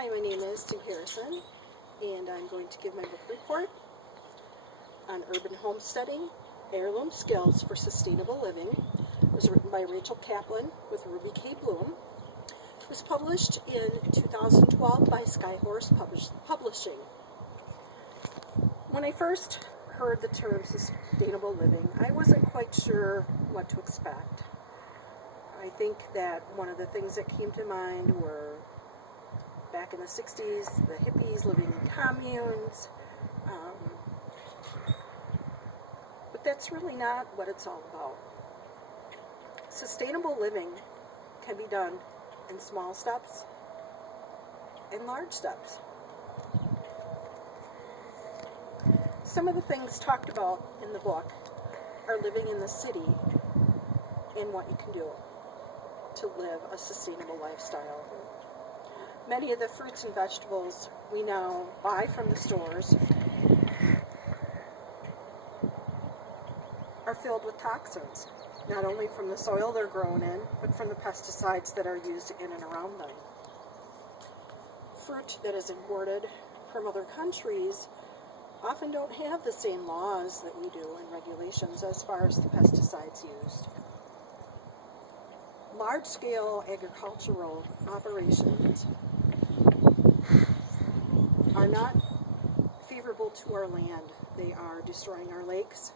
Hi, my name is Sue Harrison, and I'm going to give my book report on Urban Homesteading, Heirloom Skills for Sustainable Living. It was written by Rachel Kaplan with Ruby K. Bloom. It was published in 2012 by Skyhorse Publishing. When I first heard the term sustainable living, I wasn't quite sure what to expect. I think that one of the things that came to mind were back in the 60s, the hippies living in communes. But that's really not what it's all about. Sustainable living can be done in small steps and large steps. Some of the things talked about in the book are living in the city and what you can do to live a sustainable lifestyle. Many of the fruits and vegetables we now buy from the stores are filled with toxins, not only from the soil they're grown in, but from the pesticides that are used in and around them. Fruit that is imported from other countries often don't have the same laws that we do and regulations as far as the pesticides used. Large-scale agricultural operations are not favorable to our land. They are destroying our lakes,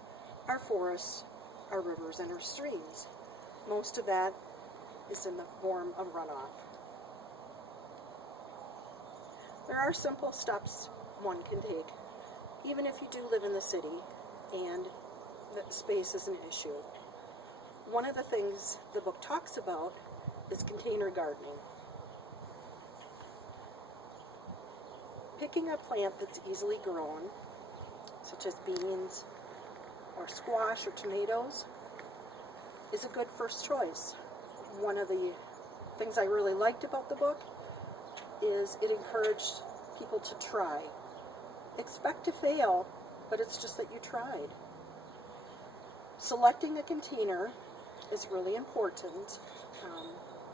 our forests, our rivers, and our streams. Most of that is in the form of runoff. There are simple steps one can take, even if you do live in the city and the space is an issue. One of the things the book talks about is container gardening. Picking a plant that's easily grown, such as beans or squash or tomatoes, is a good first choice. One of the things I really liked about the book is it encouraged people to try. Expect to fail, but it's just that you tried. Selecting a container is really important.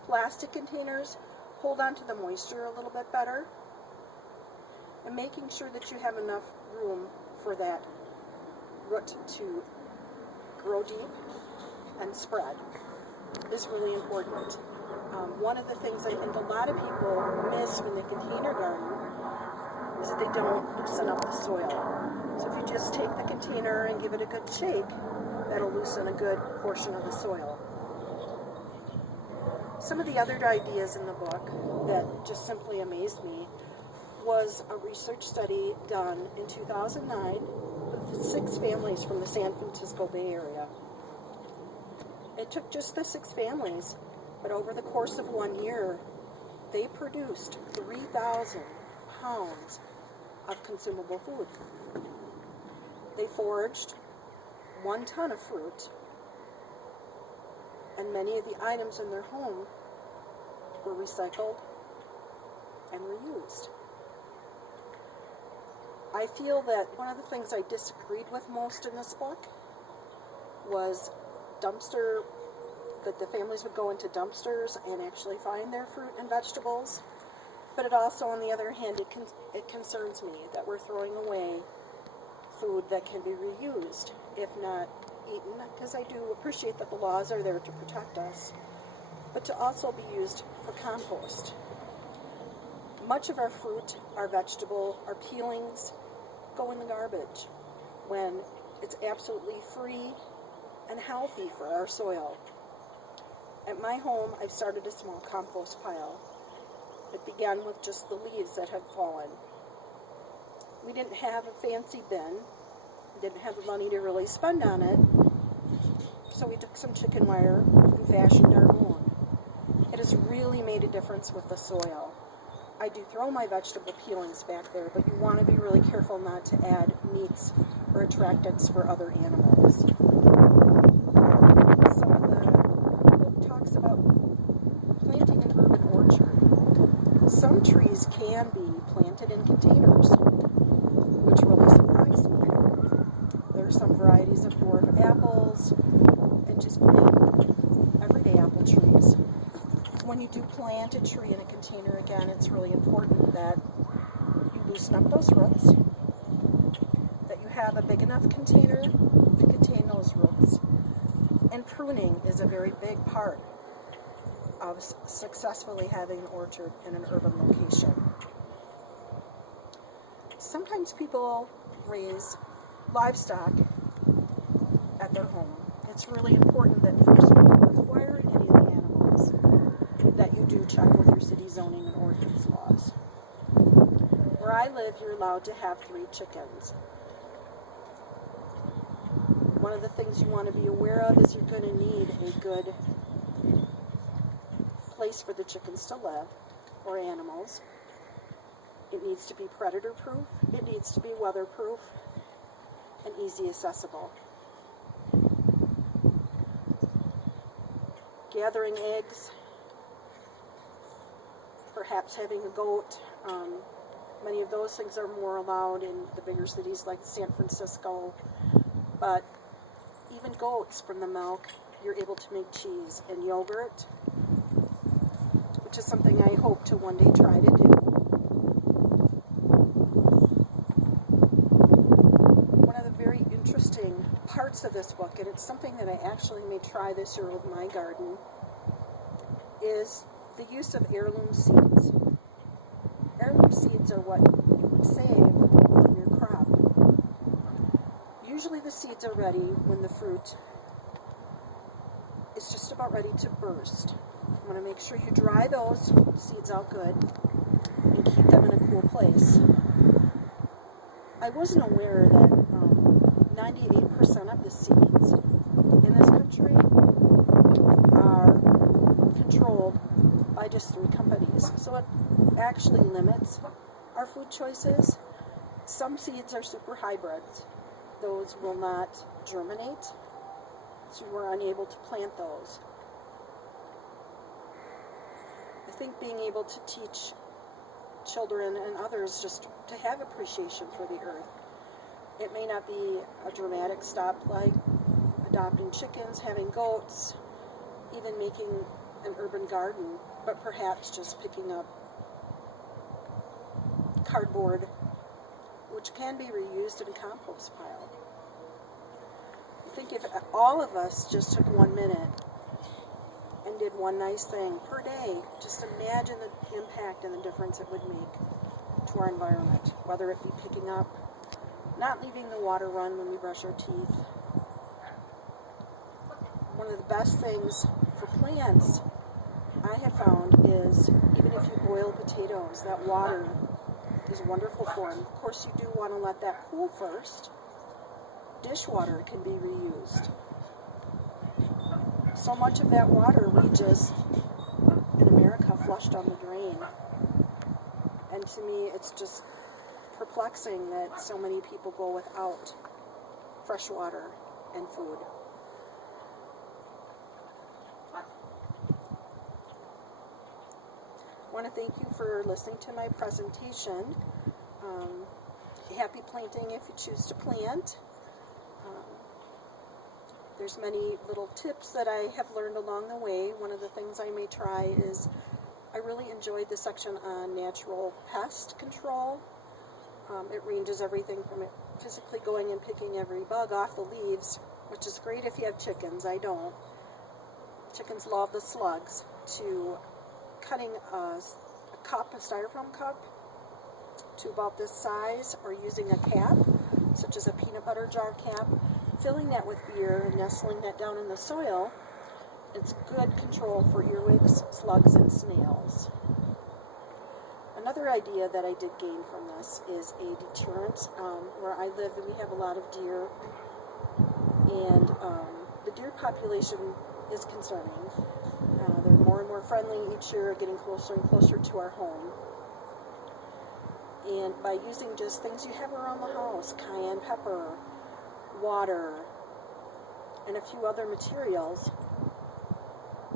Plastic containers hold on to the moisture a little bit better, and making sure that you have enough room for that root to grow deep and spread is really important. One of the things I think a lot of people miss when they container garden is that they don't loosen up the soil. So if you just take the container and give it a good shake, that'll loosen a good portion of the soil. Some of the other ideas in the book that just simply amazed me was a research study done in 2009 with 6 families from the San Francisco Bay Area. It took just the 6 families, but over the course of 1 year, they produced 3,000 pounds of consumable food. They foraged 1 ton of fruit, and many of the items in their home were recycled and reused. I feel that one of the things I disagreed with most in this book was that the families would go into dumpsters and actually find their fruit and vegetables. But it also, on the other hand, it concerns me that we're throwing away food that can be reused, if not eaten, because I do appreciate that the laws are there to protect us, but to also be used for compost. Much of our fruit, our vegetable, our peelings go in the garbage when it's absolutely free and healthy for our soil. At my home, I've started a small compost pile. It began with just the leaves that had fallen. We didn't have a fancy bin, didn't have the money to really spend on it, so we took some chicken wire and fashioned our own. It has really made a difference with the soil. I do throw my vegetable peelings back there, but you want to be really careful not to add meats or attractants for other animals. Some of the book talks about planting an urban orchard. Some trees can be planted in containers, which really surprised me. There are some varieties of dwarf apples and just plain everyday apple trees. When when you do plant a tree in a container, again, it's really important that you loosen up those roots, that you have a big enough container to contain those roots. And pruning is a very big part of successfully having an orchard in an urban location. Sometimes people raise livestock at their home. It's really important that first, before acquiring any of the animals, that you do check with your city zoning and ordinance laws. Where I live, you're allowed to have 3 chickens. One of the things you want to be aware of is you're going to need a good place for the chickens to live, or animals. It needs to be predator proof, it needs to be weatherproof, and easy accessible. Gathering eggs, perhaps having a goat, many of those things are more allowed in the bigger cities like San Francisco, but even goats, from the milk, you're able to make cheese and yogurt, which is something I hope to one day try to do. One of the very interesting parts of this book, and it's something that I actually may try this year with my garden, is the use of heirloom seeds. Heirloom seeds are what you would save from your crop. Usually the seeds are ready when the fruit is just about ready to burst. You want to make sure you dry those seeds out good and keep them in a cool place. I wasn't aware that 98% of the seeds in this country are controlled by just 3 companies. So it actually limits our food choices. Some seeds are super hybrids. Those will not germinate, so you are unable to plant those. I think being able to teach children and others just to have appreciation for the earth. It may not be a dramatic stop like adopting chickens, having goats, even making an urban garden, but perhaps just picking up cardboard, which can be reused in a compost pile. I think if all of us just took 1 minute and did one nice thing per day, just imagine the impact and the difference it would make to our environment, whether it be picking up, not leaving the water run when we brush our teeth. One of the best things for plants I have found is, even if you boil potatoes, that water is wonderful for them. Of course, you do want to let that cool first. Dishwater can be reused. So much of that water we just, in America, flushed down the drain. And to me, it's just perplexing that so many people go without fresh water and food. I want to thank you for listening to my presentation. Happy planting if you choose to plant. There's many little tips that I have learned along the way. One of the things I may try is, I really enjoyed the section on natural pest control. It ranges everything from it physically going and picking every bug off the leaves, which is great if you have chickens. I don't. Chickens love the slugs, to cutting a cup, a styrofoam cup, to about this size, or using a cap, such as a peanut butter jar cap, filling that with beer and nestling that down in the soil. It's good control for earwigs, slugs, and snails. Another idea that I did gain from this is a deterrent. Where I live, we have a lot of deer, and the deer population is concerning. They're more and more friendly each year, getting closer and closer to our home. And by using just things you have around the house, cayenne pepper, water, and a few other materials,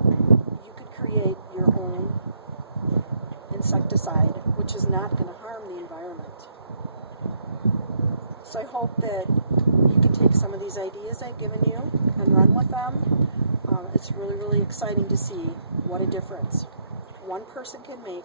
you could create your own insecticide, which is not going to harm the environment. So I hope that you can take some of these ideas I've given you and run with them. It's really, really exciting to see what a difference one person can make